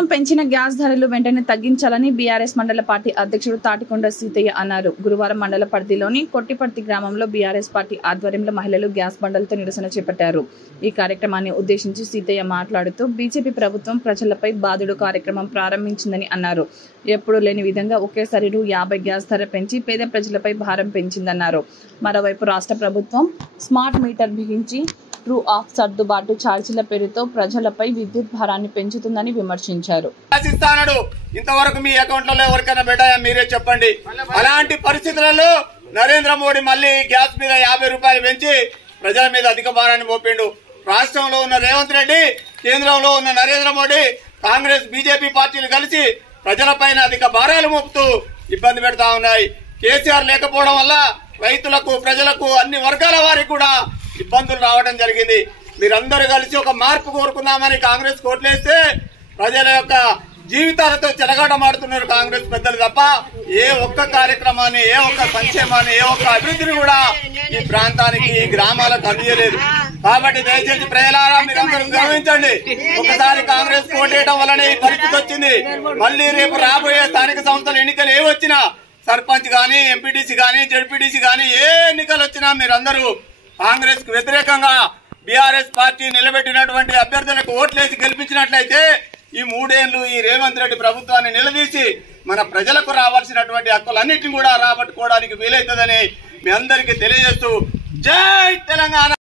ప్రభుత్వం పెంచిన గ్యాస్ ధరలు వెంటనే తగ్గించాలని బీఆర్ఎస్ మండల పార్టీ అధ్యక్షుడు తాటికొండ సీతయ్య అన్నారు. గురువారం మండల పరిధిలోని కొట్టిపర్తి గ్రామంలో బీఆర్ఎస్ పార్టీ ఆధ్వర్యంలో మహిళలు గ్యాస్ బండలతో నిరసన చేపట్టారు. ఈ కార్యక్రమాన్ని ఉద్దేశించి సీతయ్య మాట్లాడుతూ బీజేపీ ప్రభుత్వం ప్రజలపై బాదుడు కార్యక్రమం ప్రారంభించిందని అన్నారు. ఎప్పుడూ లేని విధంగా ఒకేసారి రూ.50 గ్యాస్ ధర పెంచి పేద ప్రజలపై భారం పెంచిందన్నారు. మరోవైపు రాష్ట్ర ప్రభుత్వం స్మార్ట్ మీటర్ బిగించి ట్రూ ఆఫ్ సర్దుబాటు ఛార్జీల పేరుతో ప్రజలపై విద్యుత్ భారాన్ని పెంచుతుందని విమర్శించారు. ఇంతవరకు మీ అకౌంట్లలో ఎవరికైనా పెట్టాయా మీరే చెప్పండి. అలాంటి పరిస్థితులలో నరేంద్ర మోడీ మళ్ళీ గ్యాస్ మీద 50 రూపాయలు పెంచి ప్రజల మీద అధిక భారాన్ని మోపిండు. రాష్ట్రంలో ఉన్న రేవంత్ రెడ్డి, కేంద్రంలో ఉన్న నరేంద్ర మోడీ, కాంగ్రెస్ బీజేపీ పార్టీలు కలిసి ప్రజలపైన అధిక భారాలు మోపుతూ ఇబ్బంది పెడతా ఉన్నాయి. కేసీఆర్ లేకపోవడం వల్ల రైతులకు, ప్రజలకు, అన్ని వర్గాల వారికి కూడా ఇబ్బందులు రావడం జరిగింది. మీరందరూ కలిసి ఒక మార్పు కోరుకుందామని కాంగ్రెస్ కోట్లేస్తే ప్రజల యొక్క జీవితాలతో చెలగాటమాడుతున్నారు కాంగ్రెస్ పెద్దలు తప్ప ఏ ఒక్క కార్యక్రమాన్ని, ఏ ఒక్క సంక్షేమాన్ని, ఏ ఒక్క అభివృద్ధిని కూడా ఈ ప్రాంతానికి, ఈ గ్రామాలకు అందించలేదు. కాబట్టి దయచేసి ప్రజలారా మీరందరూ గమనించండి. ఒకసారి కాంగ్రెస్ కోటేయడం వల్లనే ఈ పరిస్థితి వచ్చింది. మళ్లీ రేపు రాబోయే స్థానిక సంస్థల ఎన్నికలు ఏ వచ్చినా, సర్పంచ్ గానీ, ఎంపీటీసీ గానీ, జెడ్పీటీసీ గానీ ఏ ఎన్నికలు వచ్చినా మీరందరూ కాంగ్రెస్ కు వ్యతిరేకంగా బీఆర్ఎస్ పార్టీ నిలబెట్టినటువంటి అభ్యర్థులకు ఓట్లేసి గెలిపించినట్లయితే ఈ 3 ఏళ్లు ఈ రేవంత్ రెడ్డి ప్రభుత్వాన్ని నిలదీసి మన ప్రజలకు రావాల్సినటువంటి హక్కులన్నింటినీ కూడా రాబట్టుకోవడానికి వీలైతుందని మీ అందరికీ తెలియజేస్తూ జై తెలంగాణ.